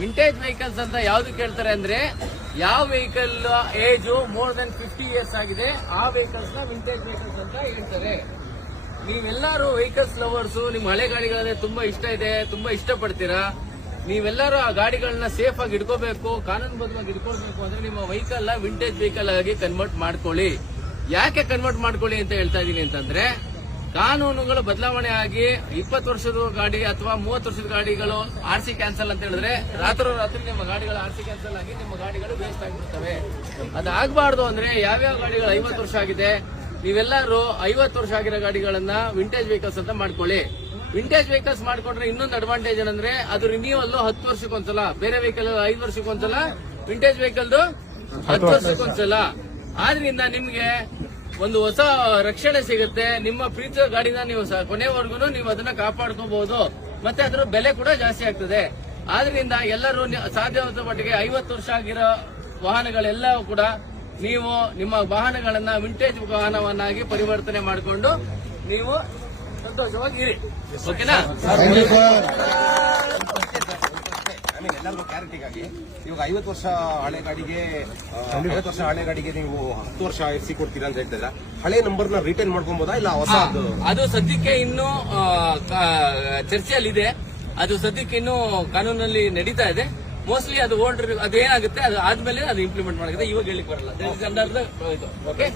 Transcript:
Vintage vehicles ಅಂತ ಯಾವ್ದು ಕೇಳ್ತಾರೆ ಅಂದ್ರೆ ಯಾವ vehicle age more than fifty years ಆಗಿದೆ, ಆ ವೆಹಿಕಲ್ಸ್ನ ವಿಂಟೇಜ್ ವೆಹಿಕಲ್ಸ್ ಅಂತ ಹೇಳ್ತಾರೆ. ನೀವೆಲ್ಲರೂ ವೆಹಿಕಲ್ಸ್ ಲವರ್ಸ್ ನಿಮ್ ಹಳೆ ಗಾಡಿಗಳಂದ್ರೆ ತುಂಬಾ ಇಷ್ಟ ಇದೆ, ತುಂಬಾ ಇಷ್ಟಪಡ್ತೀರಾ? ನೀವೆಲ್ಲರೂ ಆ ಗಾಡಿಗಳನ್ನ ಸೇಫ್ ಆಗಿ ಇಟ್ಕೋಬೇಕು ಕಾನೂನುಬದ್ಧವಾಗಿ ಇಟ್ಕೊಳ್ಬೇಕು ಅಂದ್ರೆ ನಿಮ್ಮ ವೆಹಿಕಲ್ನ ವಿಂಟೇಜ್ ವೆಹಿಕಲ್ ಆಗಿ ಕನ್ವರ್ಟ್ ಮಾಡ್ಕೊಳ್ಳಿ. ಯಾಕೆ ಕನ್ವರ್ಟ್ ಮಾಡ್ಕೊಳ್ಳಿ ಅಂತ ಹೇಳ್ತಾ ಇದೀನಿ ಅಂತಂದ್ರೆ ಕಾನೂನುಗಳು ಬದಲಾವಣೆ ಆಗಿ ಇಪ್ಪತ್ತು ವರ್ಷದ ಗಾಡಿ ಅಥವಾ ಮೂವತ್ತು ವರ್ಷದ ಗಾಡಿಗಳು ಆರ್ ಸಿ ಕ್ಯಾನ್ಸಲ್ ಅಂತ ಹೇಳಿದ್ರೆ ರಾತ್ರಿ ನಿಮ್ಮ ಗಾಡಿಗಳು ಆರ್ ಸಿ ಕ್ಯಾನ್ಸಲ್ ಆಗಿ ನಿಮ್ಮ ಗಾಡಿಗಳು ವೇಸ್ಟ್ ಆಗಿಬಿಡ್ತವೆ. ಅದಾಗಬಾರ್ದು ಅಂದ್ರೆ ಯಾವ್ಯಾವ ಗಾಡಿಗಳು ಐವತ್ತು ವರ್ಷ ಆಗಿದೆ, ನೀವೆಲ್ಲರೂ ಐವತ್ತು ವರ್ಷ ಆಗಿರೋ ಗಾಡಿಗಳನ್ನ ವಿಂಟೇಜ್ ವೆಹಿಕಲ್ಸ್ ಅಂತ ಮಾಡ್ಕೊಳ್ಳಿ. ವಿಂಟೇಜ್ ವೆಹಿಕಲ್ಸ್ ಮಾಡ್ಕೊಂಡ್ರೆ ಇನ್ನೊಂದು ಅಡ್ವಾಂಟೇಜ್ ಏನಂದ್ರೆ ಅದು ರಿನ್ಯೂವಲ್ ಹತ್ತು ವರ್ಷಕ್ಕೊಂದ್ಸಲ, ಬೇರೆ ವೆಹಿಕಲ್ ಐದು ವರ್ಷಕ್ಕೊಂದ್ಸಲ ವಿಂಟೇಜ್ ವೆಹಿಕಲ್ದು ಹತ್ತು ವರ್ಷಕ್ಕೊಂದ್ಸಲ. ಆದ್ರಿಂದ ನಿಮ್ಗೆ ಒಂದು ಹೊಸ ರಕ್ಷಣೆ ಸಿಗುತ್ತೆ. ನಿಮ್ಮ ಪ್ರೀತಿಯ ಗಾಡಿನ ನೀವು ಕೊನೆವರೆಗೂ ನೀವು ಅದನ್ನ ಕಾಪಾಡ್ಕೋಬಹುದು. ಮತ್ತೆ ಅದರ ಬೆಲೆ ಕೂಡ ಜಾಸ್ತಿ ಆಗ್ತದೆ. ಆದ್ರಿಂದ ಎಲ್ಲರೂ ಸಾಧ್ಯವಾದ ಮಟ್ಟಿಗೆ ಐವತ್ತು ವರ್ಷ ಆಗಿರೋ ವಾಹನಗಳೆಲ್ಲವೂ ಕೂಡ ನೀವು ನಿಮ್ಮ ವಾಹನಗಳನ್ನ ವಿಂಟೇಜ್ ವಾಹನವನ್ನಾಗಿ ಪರಿವರ್ತನೆ ಮಾಡಿಕೊಂಡು ನೀವು ಸಂತೋಷವಾಗಿ ಇರಿ. ಓಕೆನಾ ಆಮೇಲೆ ಎಲ್ಲರಿಗೂ ಕ್ಲಾರಿಟಿಗಾಗಿ ಇವಾಗ ಐವತ್ತು ವರ್ಷ ಹಳೆ ಗಾಡಿಗೆ ಐವತ್ತು ವರ್ಷ ಹಳೆ ಗಾಡಿಗೆ ನೀವು ಹತ್ತು ವರ್ಷ ಎಫ್ಸಿ ಕೊಡ್ತೀರಾ ಅಂತ ಹೇಳ್ತಿದ್ರ ಹಳೆ ನಂಬರ್ನ ರಿಟರ್ನ್ ಮಾಡ್ಕೊಬೋದಾ ಇಲ್ಲ ಹೊಸ ಅದು? ಸದ್ಯಕ್ಕೆ ಇನ್ನು ಚರ್ಚೆಯಲ್ಲಿದೆ. ಅದು ಸದ್ಯಕ್ಕೆ ಇನ್ನು ಕಾನೂನಲ್ಲಿ ನಡೀತಾ ಇದೆ. ಮೋಸ್ಟ್ಲಿ ಅದು ಓಲ್ಡ್ ಅದೇನಾಗುತ್ತೆ ಅದು ಆದ್ಮೇಲೆ ಅದು ಇಂಪ್ಲಿಮೆಂಟ್ ಮಾಡಿದ್ರೆ ಇವಾಗ ಹೇಳಿಕ್ ಬರಲ್ಲ. ಓಕೆ